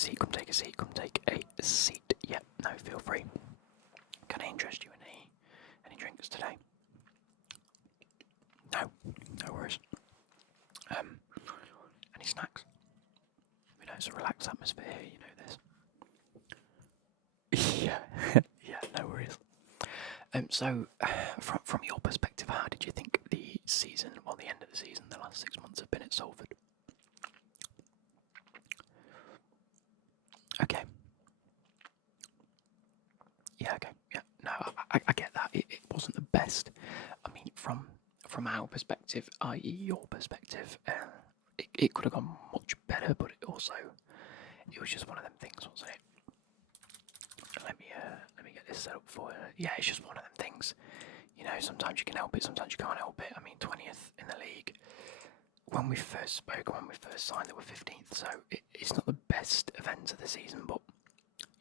seat, come take a seat, come take a seat. Yep, no, feel free. Can I interest you in any drinks today? No, no worries. Any snacks? We know it's a relaxed atmosphere here, you know this. Yeah, yeah, no worries. So, from your perspective, how did you think the season, well, the end of the season, the last 6 months have been at Salford? Okay. Yeah, okay. Yeah, no, I get that. It wasn't the best. I mean, from our perspective, i.e. your perspective, it could have gone much better, but it was just one of them things, wasn't it? Let me get this set up for you. Yeah, it's just one of them things. You know, sometimes you can help it, sometimes you can't help it. I mean, 20th in the league. When we first spoke, when we first signed, they were 15th, so it's not the best event of the season, but,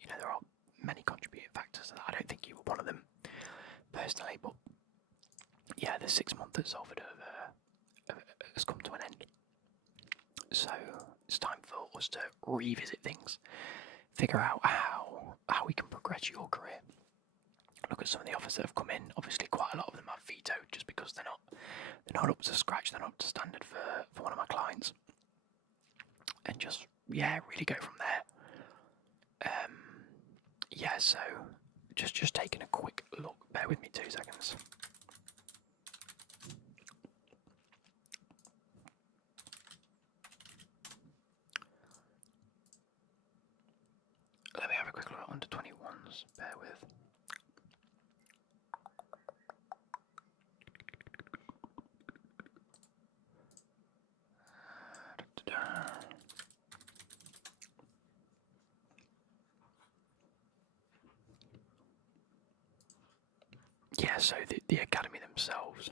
you know, there are many contributing factors to that. I don't think you were one of them, personally, but, yeah, the 6 months at Salford has come to an end. So it's time for us to revisit things, figure out how we can progress your career. Look at some of the offers that have come in. Obviously, quite a lot of them I've vetoed just because they're not up to scratch. They're not up to standard for one of my clients. And just really go from there. So just taking a quick look. Bear with me 2 seconds. Let me have a quick look at under 21s. Bear with. Yeah, so the academy themselves.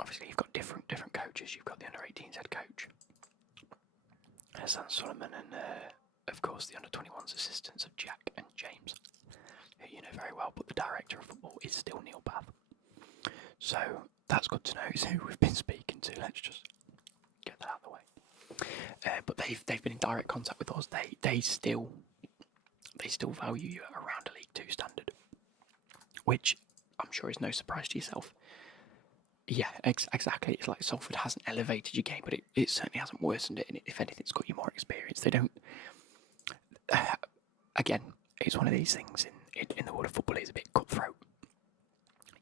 Obviously, you've got different coaches. You've got the under-18s head coach, Hassan Solomon, and of course the under-21s assistants of Jack and James, who you know very well. But the director of football is still Neil Bath. So that's good to know. Is who we've been speaking to. Let's just get that out of the way. But they've been in direct contact with us. They still value you at around a League 2 standard, which I'm sure is no surprise to yourself. Yeah, exactly. It's like Salford hasn't elevated your game, but it certainly hasn't worsened it. And if anything, it's got you more experience. They don't. Again, it's one of these things in the world of football. It's a bit cutthroat.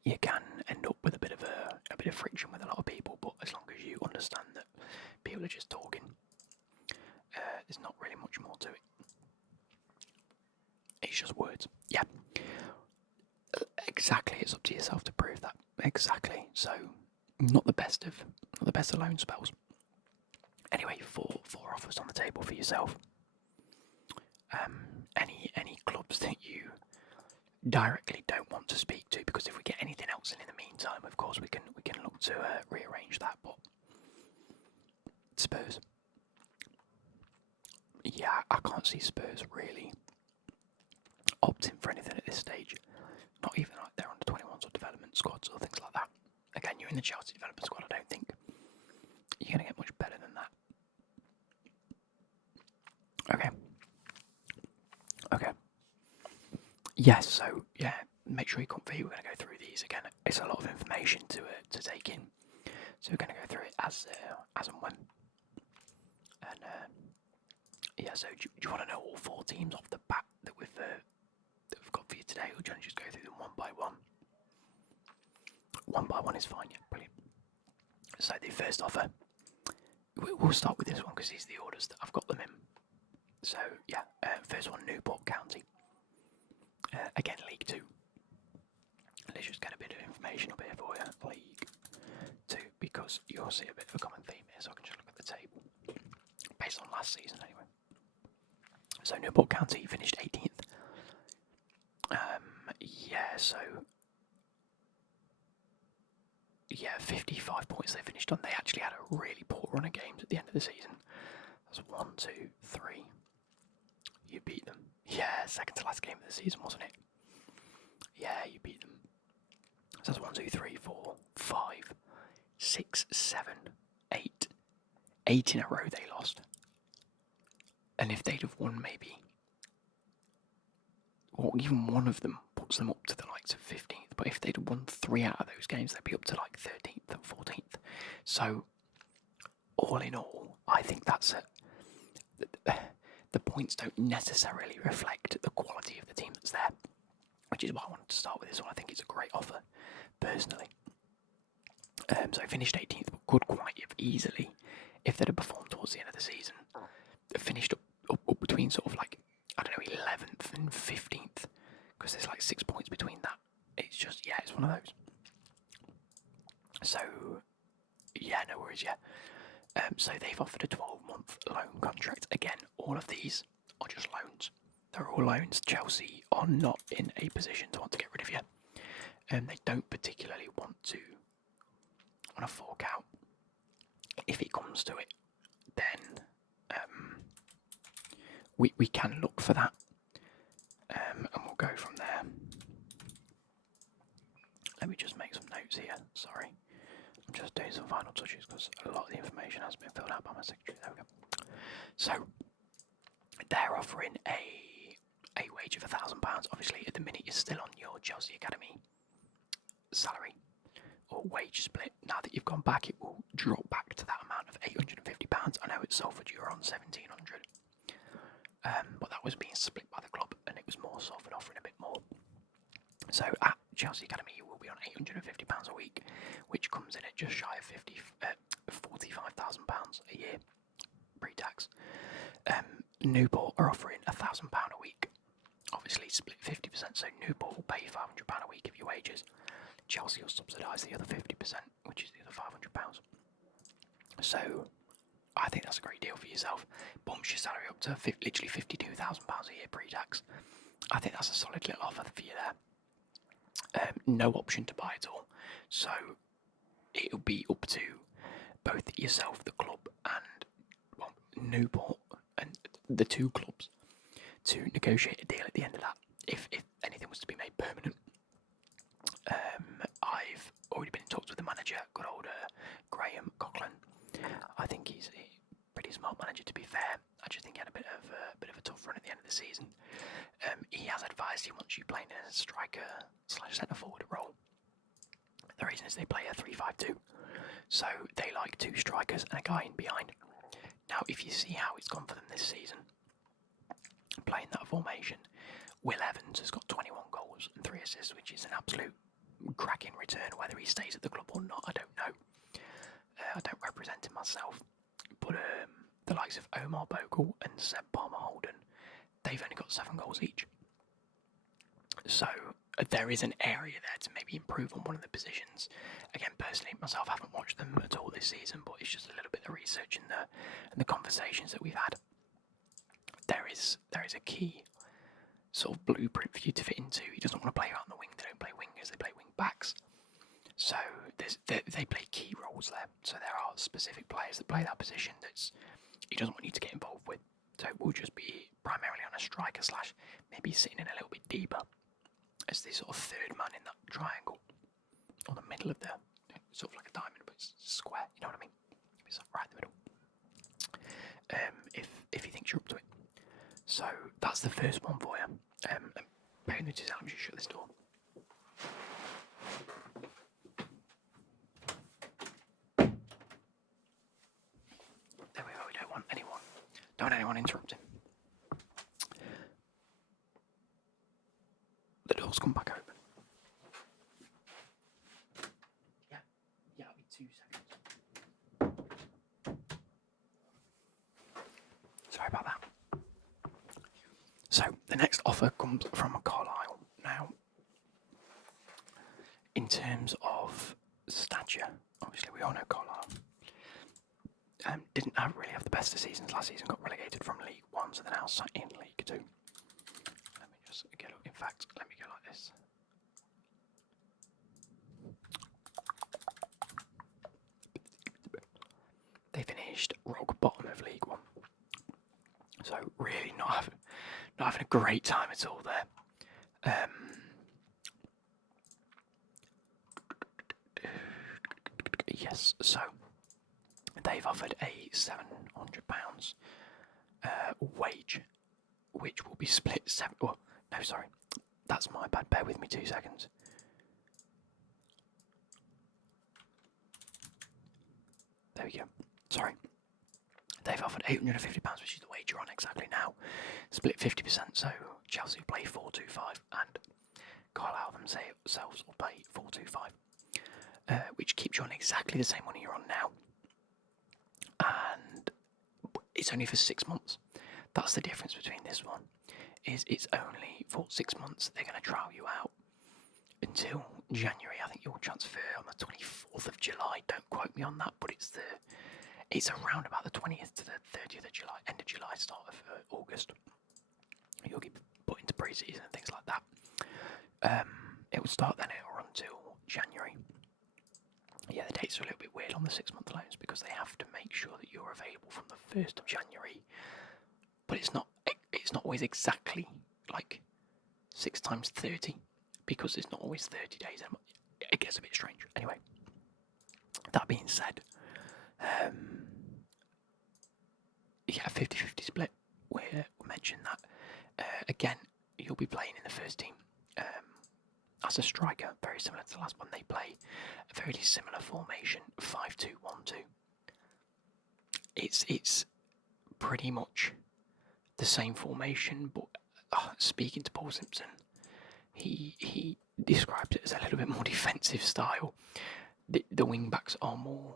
You can end up with a bit of friction with a lot of people, but as long as you understand that people are just talking, there's not really much more to it. It's just words. Yeah. Exactly. It's up to yourself to prove that. Exactly. So, not the best of loan spells. Anyway, four offers on the table for yourself. Any clubs that you directly don't want to speak to, because if we get anything else in the meantime, of course we can look to rearrange that. But Spurs, yeah, I can't see Spurs really opting for anything at this stage. Not even like they're under 21s or development squads or things like that. Again, you're in the Chelsea development squad. I don't think you're going to get much better than that. Okay. Yes. So yeah, make sure you're comfy. We're going to go through these again. It's a lot of information to take in, so we're going to go through it as and when. And so do you want to know all 4 teams off the bat that we've got for you today, or do you want to just go through them one by one? One by one is fine. Yeah, brilliant. So the first offer, we'll start with this one because these are the orders that I've got them in. So yeah, first one, Newport County. Again, League 2. Let's just get a bit of information up here for you. League 2, because you'll see a bit of a common theme here, so I can just look at the table. Based on last season, anyway. So Newport County finished 18th. So 55 points they finished on. They actually had a really poor run of games at the end of the season. That's 1, 2, 3. You beat them. Yeah, second to last game of the season, wasn't it? Yeah, you beat them. So that's 1, 2, 3, 4, 5, 6, 7, 8. 8 in a row they lost. And if they'd have won maybe, or even one of them puts them up to the likes of 15th, but if they'd have won 3 out of those games, they'd be up to like 13th and 14th. So, all in all, I think that's the points don't necessarily reflect the quality of the team that's there, which is why I wanted to start with this one. I think it's a great offer, personally. So I finished 18th, but could quite have easily, if they'd have performed towards the end of the season, finished up between sort of like, I don't know, 11th and 15th, because there's like 6 points between that. It's just, yeah, it's one of those. So, yeah, no worries, yeah. So they've offered a 12-month loan contract. Again, all of these are just loans. They're all loans. Chelsea are not in a position to want to get rid of you. And they don't particularly want to fork out. If it comes to it, then we can look for that. And we'll go from there. Let me just make some notes here. Sorry. I'm just doing some final touches because a lot of the information has been filled out by my secretary. There we go. So, they're offering a wage of £1,000. Obviously, at the minute, you're still on your Chelsea Academy salary or wage split. Now that you've gone back, it will drop back to that amount of £850. I know at Salford you were on £1,700, but that was being split by the club, and it was more Salford offering a bit more. So at Chelsea Academy, you will be on £850 a week, which comes in at just shy of £45,000 a year pre-tax. Newport are offering £1,000 a week, obviously split 50%. So Newport will pay you £500 a week of your wages. Chelsea will subsidise the other 50%, which is the other £500. So I think that's a great deal for yourself. Bumps your salary up to literally £52,000 a year pre-tax. I think that's a solid little offer for you there. No option to buy at all. So it'll be up to both yourself, the club, and Newport, and the two clubs to negotiate a deal at the end of that, if anything was to be made permanent. I've already been in talks with the manager, good old Graham Coughlin. I think he's a pretty smart manager, to be fair. I just think he had a bit of a tough run at the end of the season. He has advised he wants you playing a striker/centre forward role. The reason is they play a 3-5-2, so they like 2 strikers and a guy in behind. Now, if you see how it's gone for them this season, playing that formation, Will Evans has got 21 goals and 3 assists, which is an absolute cracking return. Whether he stays at the club or not, I don't know. I don't represent him myself, but the likes of Omar Bogle and Seb Palmer-Holden, they've only got 7 goals each. So there is an area there to maybe improve on one of the positions. Again, personally, myself, I haven't watched them at all this season, but it's just a little bit of research and the conversations that we've had. There is a key sort of blueprint for you to fit into. He doesn't want to play out on the wing. They don't play wingers, they play wing backs. So they play key roles there. So there are specific players that play that position that he doesn't want you to get involved with. So it will just be primarily on a striker / maybe sitting in a little bit deeper as the sort of third man in that triangle, or the middle of the, sort of like a diamond, but it's square. You know what I mean? It's right in the middle. If he thinks you're up to it. So that's the first one for you. Bearing the 2 let me just shut this door. There we go. We don't want anyone interrupting. The door's come back open. Yeah, it'll be 2 seconds. Sorry about that. So the next offer comes from Carlisle. Now, in terms of stature, obviously we all know Carlisle didn't really have the best of seasons last season. Got relegated from League 1, so they're now sat in League 2. Let me just get up. In fact, let me go like this. They finished rock bottom of League 1, so really not having a great time at all there. Yes, so they've offered a £700 wage which will be split seven. Well, no, sorry, that's my bad. Bear with me 2 seconds. There we go. Sorry. They've offered £850, which is the wage you're on exactly now. Split 50%, so Chelsea play 4-2-5, and Carlisle themselves will play 4-2-5, which keeps you on exactly the same money you're on now. And it's only for 6 months. That's the difference between this one. It's only for 6 months. They're going to trial you out until January. I think you'll transfer on the 24th of July. Don't quote me on that, but it's around about the 20th to the 30th of July, end of July, start of August. You'll get put into pre-season and things like that. It will start then, it will run until January. Yeah, the dates are a little bit weird on the 6-month loans because they have to make sure that you're available from the 1st of January. But it's not always exactly like 6 times 30 because it's not always 30 days. It gets a bit strange. Anyway, that being said, yeah, 50-50 split. We'll mention that. Again, you'll be playing in the first team as a striker, very similar to the last one. They play a very similar formation, 5-2-1-2. It's pretty much the same formation, but speaking to Paul Simpson, he described it as a little bit more defensive style. The wing backs are more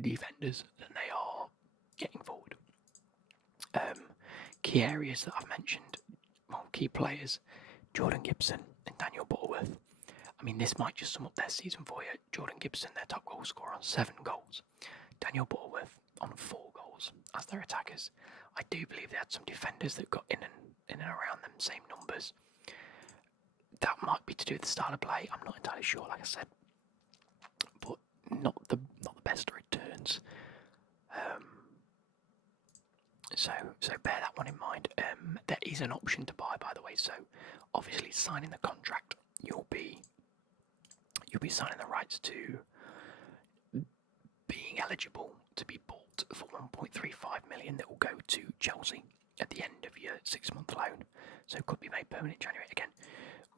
defenders than they are getting forward. Key areas that I've mentioned, well, key players, Jordan Gibson and Daniel Butterworth. I mean, this might just sum up their season for you. Jordan Gibson, their top goal scorer, on 7 goals. Daniel Butterworth on 4 goals as their attackers. I do believe they had some defenders that got in and around them same numbers. That might be to do with the style of play. I'm not entirely sure, like I said, but not the best returns. So bear that one in mind. There is an option to buy, by the way. So obviously, signing the contract, you'll be signing the rights to being eligible to be bought for 1.35 million. That will go to Chelsea at the end of your 6-month loan. So it could be made permanent in January. Again,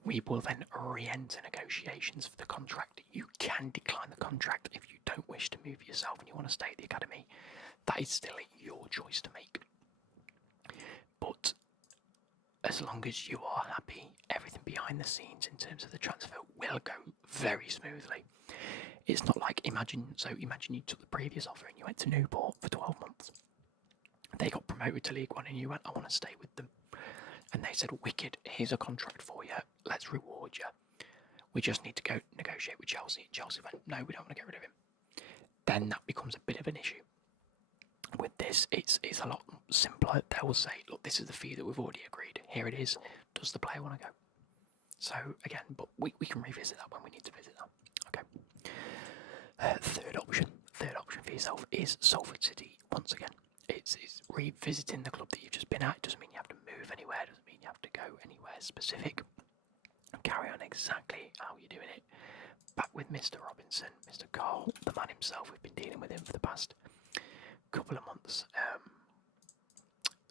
we will then re-enter negotiations for the contract. You can decline the contract if you don't wish to move yourself and you want to stay at the academy. That is still your choice to make. But as long as you are happy, everything behind the scenes in terms of the transfer will go very smoothly. It's not like, imagine you took the previous offer and you went to Newport for 12 months. They got promoted to League One and you went, I want to stay with them. And they said, wicked, here's a contract for you, let's reward you. We just need to go negotiate with Chelsea. And Chelsea went, no, we don't want to get rid of him. Then that becomes a bit of an issue. With this, it's a lot simpler. They will say, look, this is the fee that we've already agreed. Here it is. Does the player want to go? So, again, but we can revisit that when we need to visit that. Okay. Third option for yourself is Salford City. Once again, it's revisiting the club that you've just been at. It doesn't mean you have to move anywhere. It doesn't mean you have to go anywhere specific. Carry on exactly how you're doing it. Back with Mr. Robinson, Mr. Carl, the man himself. We've been dealing with him for the past couple of months.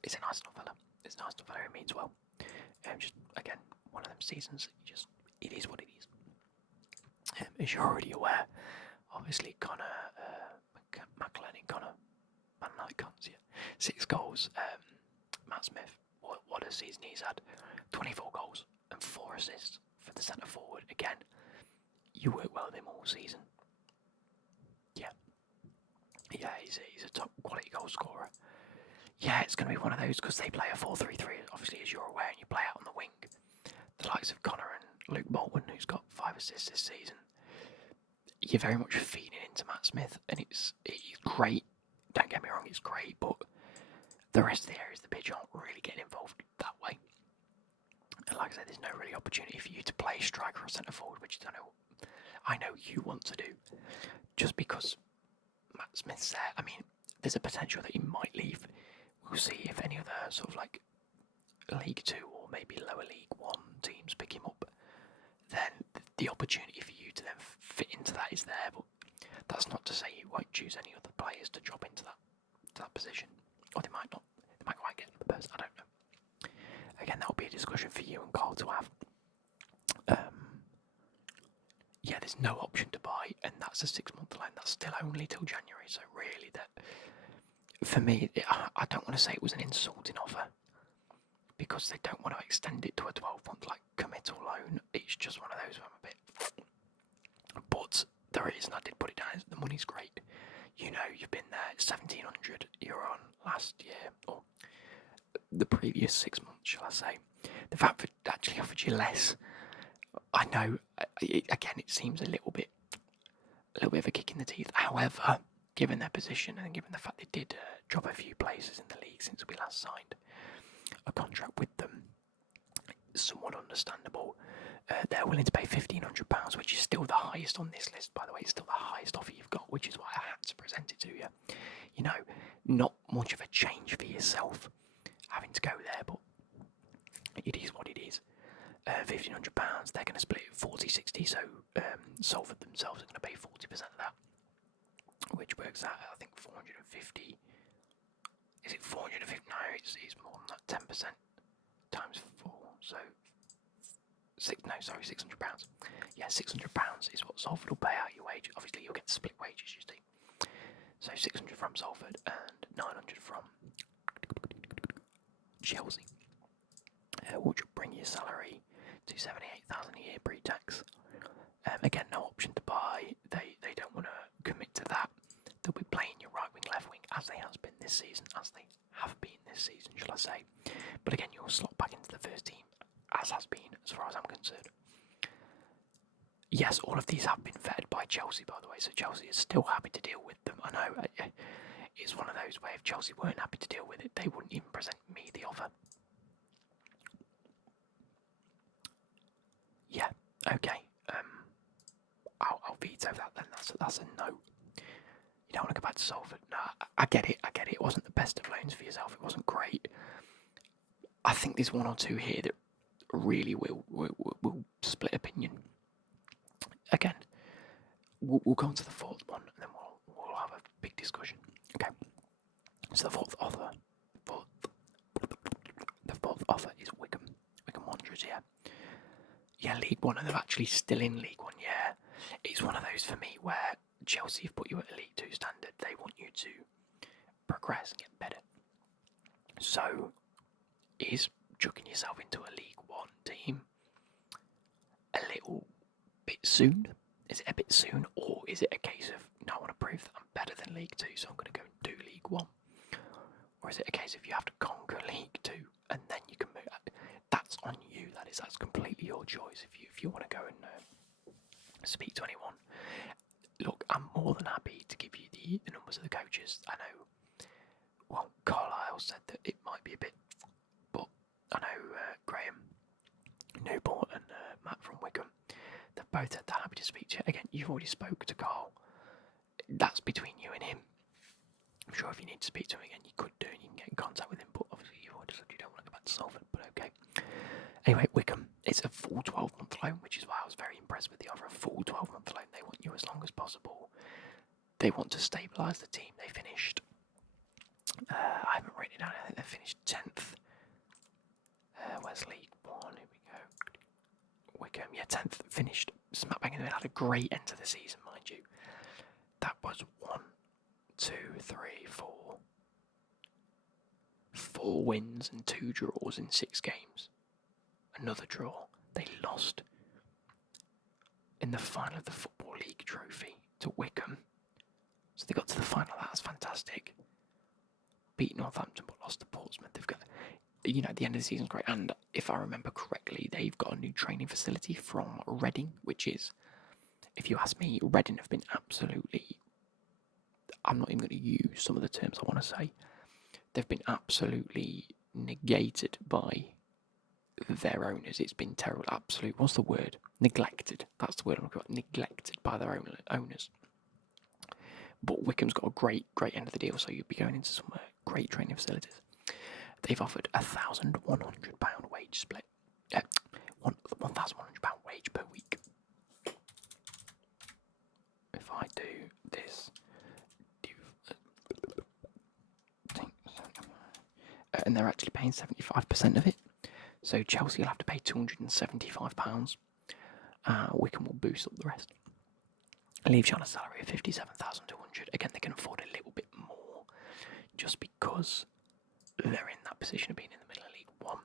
It's a nice enough fella. He means well. Just again, one of them seasons. It is what it is. As you're already aware, obviously Connor Man Night comes, yeah. 6 goals. Matt Smith, what a season he's had. 24 goals and 4 assists for the centre forward. Again, you work well with him all season. Yeah, he's a top quality goal scorer. Yeah, it's going to be one of those because they play a 4-3-3, obviously, as you're aware, and you play out on the wing. The likes of Connor and Luke Baldwin, who's got 5 assists this season. You're very much feeding into Matt Smith, and it's great. Don't get me wrong, it's great, but the rest of the areas of the pitch aren't really getting involved that way. And like I said, there's no really opportunity for you to play striker or centre forward, which I know you want to do, just because Matt Smith's there. I mean, there's a potential that he might leave. We'll see if any other sort of like League 2 or maybe lower League 1 teams pick him up. Then the opportunity for you to then fit into that is there, but that's not to say you won't choose any other players to drop into that position. Or they might not. They might quite get another person. I don't know. again, that will be a discussion for you and Carl to have. Yeah, there's no option to buy, and that's a 6-month loan. That's still only till January, so really, that for me, I don't want to say it was an insulting offer, because they don't want to extend it to a 12-month like committal loan. It's just one of those where I'm a bit. But the reason I did put it down is the money's great. You know, you've been there 1,700 you're on last year, or the previous 6 months, shall I say. The fact that it actually offered you less, I know, again, it seems a little bit of a kick in the teeth. However, given their position and given the fact they did drop a few places in the league since we last signed a contract with them, it's somewhat understandable. They're willing to pay £1,500, which is still the highest on this list, by the way. It's still the highest offer you've got, which is why I had to present it to you. You know, not much of a change for yourself having to go there, but it is what it is. £1,500, they're going to split it 40-60, so Salford themselves are going to pay 40% of that, which works out, I think, 450. Is it 450? No, it's more than that, 10% times 4, so £600. Yeah, £600 is what Salford will pay out your wage. Obviously, you'll get split wages, you see. So 600 from Salford and 900 from Chelsea, which will bring your salary to 78,000 a year pre-tax. Again, no option to buy. They don't want to commit to that. They'll be playing your right wing, left wing, as they have been this season, shall I say. But again, you'll slot back into the first team, as has been, as far as I'm concerned. Yes, all of these have been vetted by Chelsea, by the way, so Chelsea is still happy to deal with them. I know it's one of those where if Chelsea weren't happy to deal with it, they wouldn't even present me the offer. Yeah, okay. I'll veto that then. That's a no. You don't want to go back to Salford. No, I get it. It wasn't the best of loans for yourself. It wasn't great. I think there's one or two here that really will split opinion. Again, we'll go on to the fourth one, and then we'll have a big discussion. Okay. So the fourth offer is Wycombe Wanderers. Yeah, League One, and they're actually still in League One. Yeah, it's one of those for me where Chelsea have put you at a League 2 standard. They want you to progress and get better. So, is chucking yourself into a League One team a little bit soon? Is it a bit soon, or is it a case of, no, I want to prove that I'm better than League 2, so I'm going to go and do League 1? Or is it a case of you have to conquer League 2 and then you can move? That's on you. That's completely your choice. If you want to go and speak to anyone, look, I'm more than happy to give you the numbers of the coaches. I know. Well, Carlisle said that it might be a bit, but I know Graham, Newport, and Matt from Wycombe. They've both said they're happy to speak to you. Again, you've already spoke to Carl. That's between you and him. I'm sure if you need to speak to him again, you could do, and you can get in contact with him. But obviously, you've already said you don't want to go back to Salford. But okay. Anyway, Wycombe, it's a full 12-month loan, which is why I was very impressed with the offer. A full 12-month loan. They want you as long as possible. They want to stabilise the team. They finished. I haven't written it down. I think they finished 10th. Where's League One? Here we go. Wycombe, 10th. Finished smack bang in the middle. Had a great end to the season, mind you. That was 1, 2, 3, 4. 4 wins and 2 draws in 6 games. Another draw. They lost in the final of the Football League Trophy to Wycombe. So they got to the final. That's fantastic. Beat Northampton but lost to Portsmouth. They've got, at the end of the season's great. And if I remember correctly, they've got a new training facility from Reading, which is, if you ask me, Reading have been absolutely, I'm not even going to use some of the terms I want to say. They've been absolutely negated by their owners. It's been terrible. What's the word? Neglected. That's the word I'm looking for. Neglected by their owners. But Wycombe's got a great end of the deal, so you'll be going into some great training facilities. They've offered £1,100 wage split. £1,100 wage per week. If I do this, and they're actually paying 75% of it. So Chelsea will have to pay £275. Wycombe will boost up the rest. Leaves you on a salary of 57,200. Again, they can afford a little bit more, just because they're in that position of being in the middle of League One.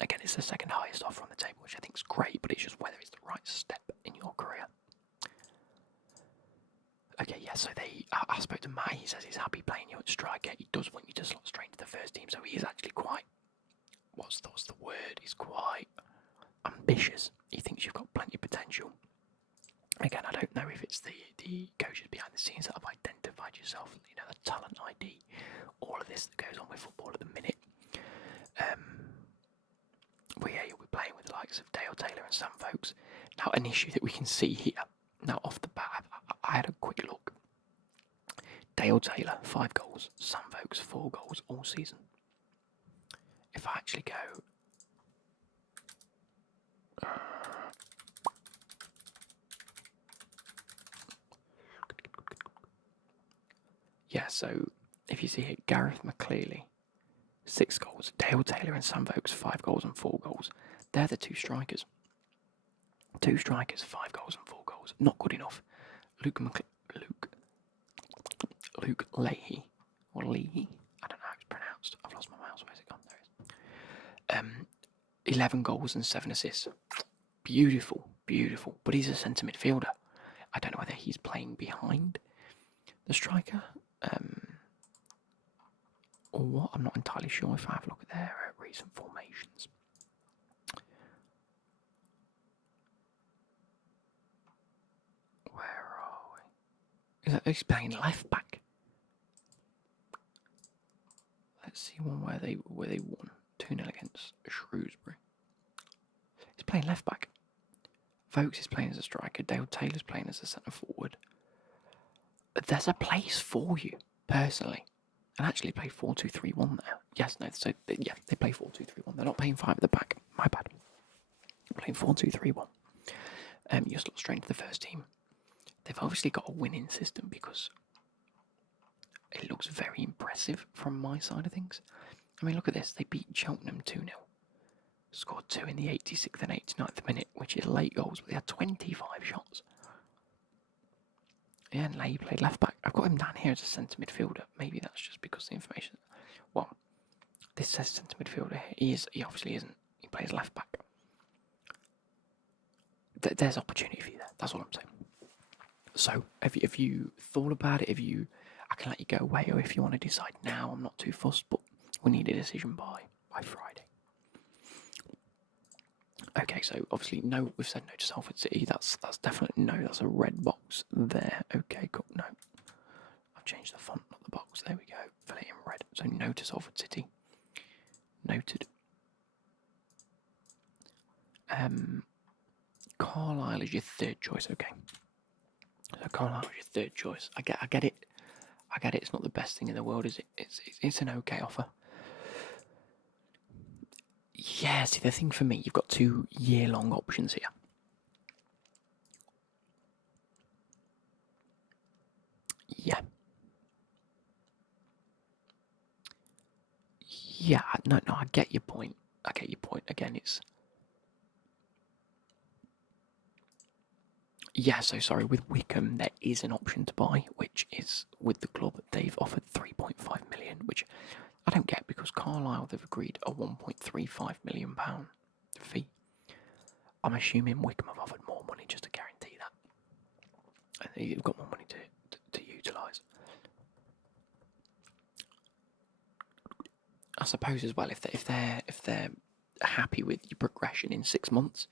Again, it's the second highest offer on the table, which I think is great, but it's just whether it's the right step in your career. Okay, yeah, so I spoke to Matt. He says he's happy playing you at striker. He does want you to slot straight to the first team, so he is actually quite, what's the word? He's quite ambitious. He thinks you've got plenty of potential. Again, I don't know if it's the coaches behind the scenes that have identified yourself, the talent ID, all of this that goes on with football at the minute. But yeah, you'll be playing with the likes of Dale Taylor and Sam Vokes. Now, an issue that we can see here, now off the bat, I had a quick look. Dale Taylor, 5 goals. Sam Vokes, 4 goals all season. If I actually go... yeah, so if you see here, Gareth McCleary, 6 goals. Dale Taylor and Sam Vokes, 5 goals and 4 goals. They're the 2 strikers. 2 strikers, 5 goals and 4 goals. Not good enough. Luke Leahy, or Leahy, I don't know how it's pronounced. I've lost my mouse. Where's it gone? There it is. 11 goals and 7 assists. Beautiful. But he's a centre midfielder. I don't know whether he's playing behind the striker, or what. I'm not entirely sure. If I have a look at their recent formations. Where are we? He's playing left back. Let's see one where they won 2-0 against Shrewsbury. He's playing left back. Vokes is playing as a striker. Dale Taylor's playing as a centre forward. But there's a place for you, personally. And actually play 4-2-3-1 there. Yes, no, so yeah, they play 4-2-3-1. They're not playing 5 at the back. My bad. They're playing 4-2-3-1. You slot straight into the first team. They've obviously got a winning system because it looks very impressive from my side of things. I mean, look at this. They beat Cheltenham 2-0. Scored 2 in the 86th and 89th minute, which is late goals, but they had 25 shots. Yeah, and Leahy played left back. I've got him down here as a centre midfielder. Maybe that's just because the information. Well, this says centre midfielder. He obviously isn't. He plays left back. There's opportunity for you there. That's all I'm saying. So, if you thought about it, I can let you go away, or if you want to decide now, I'm not too fussed, but we need a decision by Friday. Okay, so obviously no, we've said no to Salford City. That's definitely no. That's a red box there. Okay, cool. No, I've changed the font, not the box. There we go. Fill it in red. So no to Salford City. Noted. Carlisle is your 3rd choice. Okay. So Carlisle is your 3rd choice. I get it. It's not the best thing in the world, is it? It's an okay offer. Yeah, see, the thing for me, you've got 2 year-long options here. Yeah. Yeah, no, I get your point. Again, it's... yeah, so sorry, with Wycombe, there is an option to buy, which is with the club. They've offered £3.5 million, which I don't get, because Carlisle, they've agreed a £1.35 million fee. I'm assuming Wycombe have offered more money just to guarantee that. I think you've got more money to utilise. I suppose as well, if they're happy with your progression in 6 months,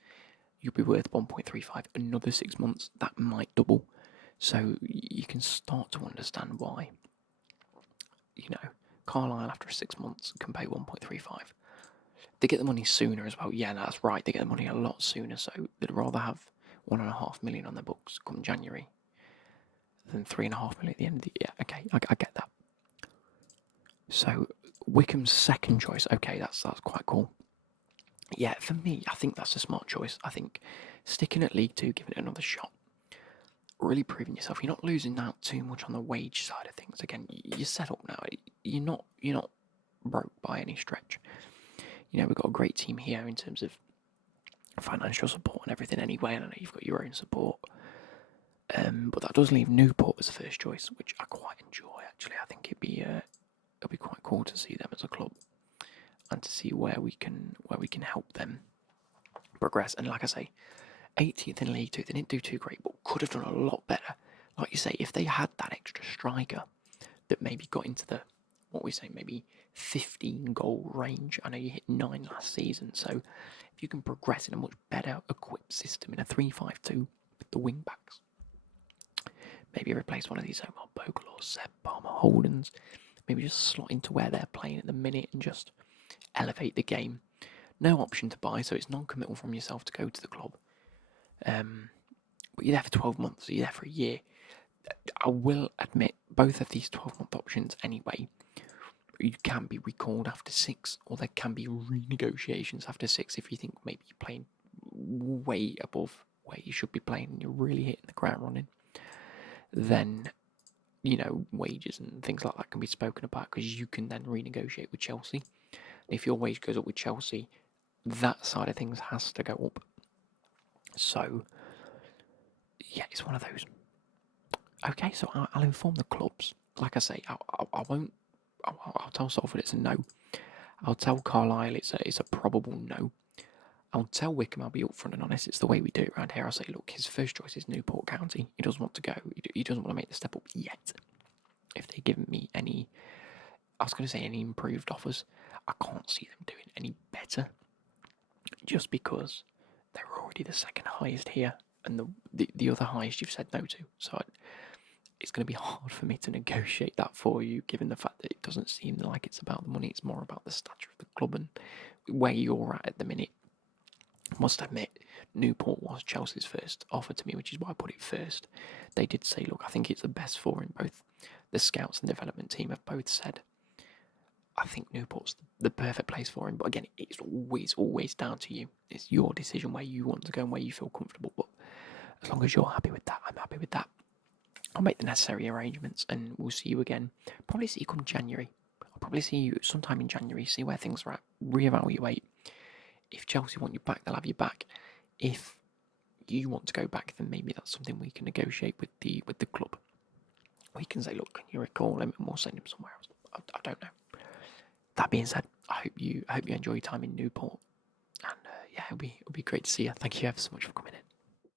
you'll be worth 1.35. Another 6 months, that might double. So you can start to understand why. Carlisle after 6 months can pay 1.35. They get the money sooner as well. Yeah, that's right. They get the money a lot sooner. So they'd rather have £1.5 million on their books come January than £3.5 million at the end of the year. Okay, I get that. So Wycombe's 2nd choice. Okay, that's quite cool. Yeah, for me, I think that's a smart choice. I think sticking at League 2, giving it another shot, really proving yourself. You're not losing out too much on the wage side of things. Again, you're set up now. You're not broke by any stretch. You know, we've got a great team here in terms of financial support and everything anyway, and I know you've got your own support. But that does leave Newport as a first choice, which I quite enjoy actually. I think it'll be quite cool to see them as a club and to see where we can help them progress. And like I say, 18th in League Two, they didn't do too great, but could have done a lot better. Like you say, if they had that extra striker that maybe got into the maybe 15 goal range. I know you hit 9 last season, so if you can progress in a much better equipped system in a 3-5-2 with the wing backs, maybe replace one of these Omar Bogle or Seb Palmer Holdens, maybe just slot into where they're playing at the minute and just elevate the game. No option to buy, so it's non-committal from yourself to go to the club. But you're there for 12 months, so you're there for a year. I will admit, both of these 12-month options anyway, you can be recalled after 6, or there can be renegotiations after 6 if you think maybe you're playing way above where you should be playing and you're really hitting the ground running. Then, you know, wages and things like that can be spoken about because you can then renegotiate with Chelsea. If your wage goes up with Chelsea, that side of things has to go up. So, yeah, it's one of those. Okay, so I'll inform the clubs. Like I say, I won't. I'll tell Salford it's a no. I'll tell Carlisle it's a probable no. I'll tell Wycombe, I'll be upfront and honest, it's the way we do it around here. I'll say, look, his first choice is Newport County. He doesn't want to go. He doesn't want to make the step up yet. If they give me any improved offers, I can't see them doing any better. Just because they're already the second highest here, and the other highest you've said no to. So it's going to be hard for me to negotiate that for you, given the fact that it doesn't seem like it's about the money. It's more about the stature of the club and where you're at the minute. I must admit, Newport was Chelsea's first offer to me, which is why I put it first. They did say, look, I think it's the best for him. Both the scouts and development team have both said, I think Newport's the perfect place for him. But again, it's always down to you. It's your decision where you want to go and where you feel comfortable. But as long as you're happy with that, I'm happy with that. I'll make the necessary arrangements and we'll see you again. Probably see you come January. I'll probably see you sometime in January, see where things are at, reevaluate. If Chelsea want you back, they'll have you back. If you want to go back, then maybe that's something we can negotiate with the club. We can say, look, can you recall him and we'll send him somewhere else. I don't know. That being said, I hope you enjoy your time in Newport. And yeah, it'll be great to see you. Thank you ever so much for coming in.